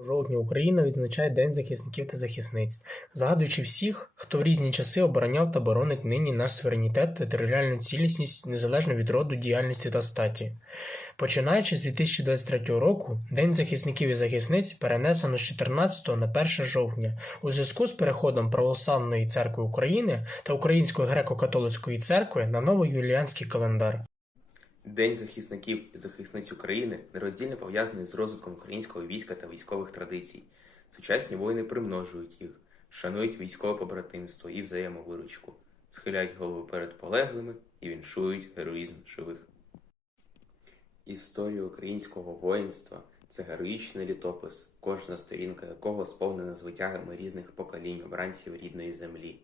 У жовтні Україна відзначає День захисників та захисниць, згадуючи всіх, хто в різні часи обороняв та боронить нині наш суверенітет та територіальну цілісність незалежно від роду, діяльності та статі. Починаючи з 2023 року, День захисників і захисниць перенесено з 14 на 1 жовтня у зв'язку з переходом Православної церкви України та Української греко-католицької церкви на новоюліанський календар. День захисників і захисниць України нероздільно пов'язаний з розвитком українського війська та військових традицій. Сучасні воїни примножують їх, шанують військове побратимство і взаємовиручку, схиляють голову перед полеглими і віншують героїзм живих. Історія українського воїнства це героїчний літопис, кожна сторінка якого сповнена звитягами різних поколінь обранців рідної землі.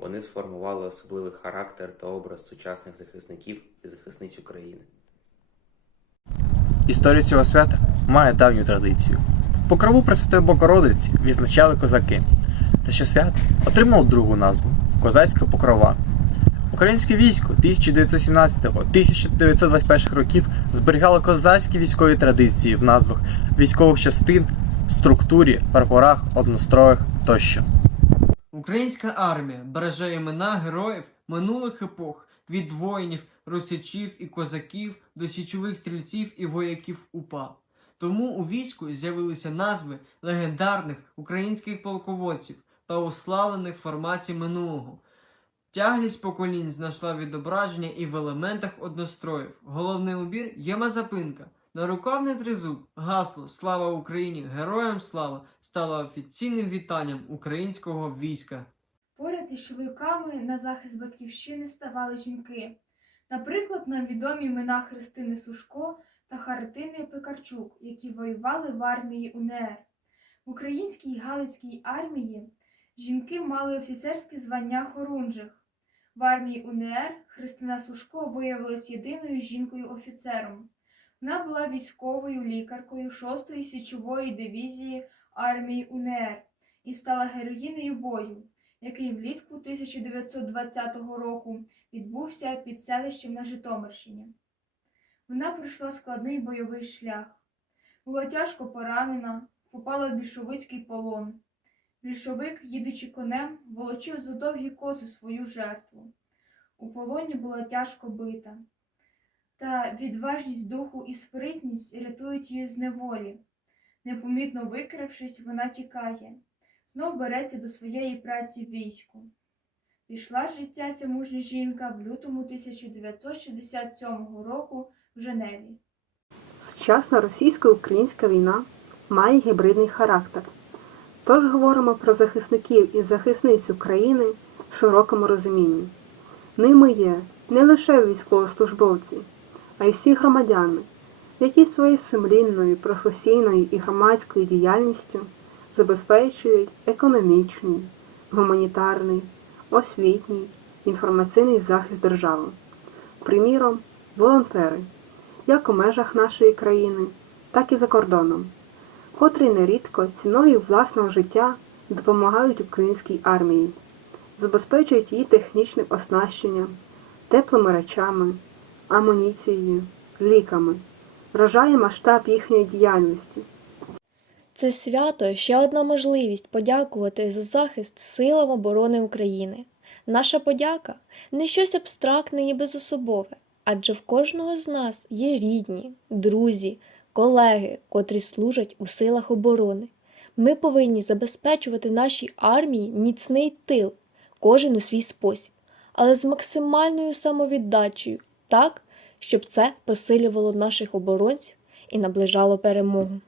Вони сформували особливий характер та образ сучасних захисників і захисниць України. Історія цього свята має давню традицію. Покрову Пресвятої Богородиці відзначали козаки. Це ще свято отримало другу назву Козацька покрова. Українське військо 1917-1921 років зберігало козацькі військові традиції в назвах військових частин, структурі, прапорах, одностроях тощо. Українська армія береже імена героїв минулих епох від воїнів, русичів і козаків до січових стрільців і вояків УПА. Тому у війську з'явилися назви легендарних українських полководців та уславлених формацій минулого. Тяглість поколінь знайшла відображення і в елементах одностроїв. Головний убір є мазапинка. Нарукавний тризуб, гасло Слава Україні! Героям слава стало офіційним вітанням українського війська. Поряд із чоловіками на захист батьківщини ставали жінки. Наприклад, нам відомі імена Христини Сушко та Харитини Пекарчук, які воювали в армії УНР. В українській Галицькій армії жінки мали офіцерське звання хорунжих. В армії УНР Христина Сушко виявилась єдиною жінкою-офіцером. Вона була військовою лікаркою 6-ї січової дивізії армії УНР і стала героїнею бою, який влітку 1920 року відбувся під селищем на Житомирщині. Вона пройшла складний бойовий шлях. Була тяжко поранена, попала в більшовицький полон. Більшовик, їдучи конем, волочив за довгі коси свою жертву. У полоні була тяжко бита. Та відважність духу і спритність рятують її з неволі. Непомітно викрившись, вона тікає, знов береться до своєї праці війську. Пішла з життя ця мужня жінка в лютому 1967 року в Женеві. Сучасна російсько-українська війна має гібридний характер. Тож говоримо про захисників і захисниць України в широкому розумінні. Ними є не лише військовослужбовці, а й всі громадяни, які своєю сумлінною, професійною і громадською діяльністю забезпечують економічний, гуманітарний, освітній, інформаційний захист держави. Приміром, волонтери, як у межах нашої країни, так і за кордоном, котрі нерідко ціною власного життя допомагають українській армії, забезпечують її технічним оснащенням, теплими речами, амуніцією, ліками, вражає масштаб їхньої діяльності. Це свято ще одна можливість подякувати за захист силам оборони України. Наша подяка не щось абстрактне і безособове, адже в кожного з нас є рідні, друзі, колеги, котрі служать у силах оборони. Ми повинні забезпечувати нашій армії міцний тил, кожен у свій спосіб, але з максимальною самовіддачею, так, щоб це посилювало наших оборонців і наближало перемогу.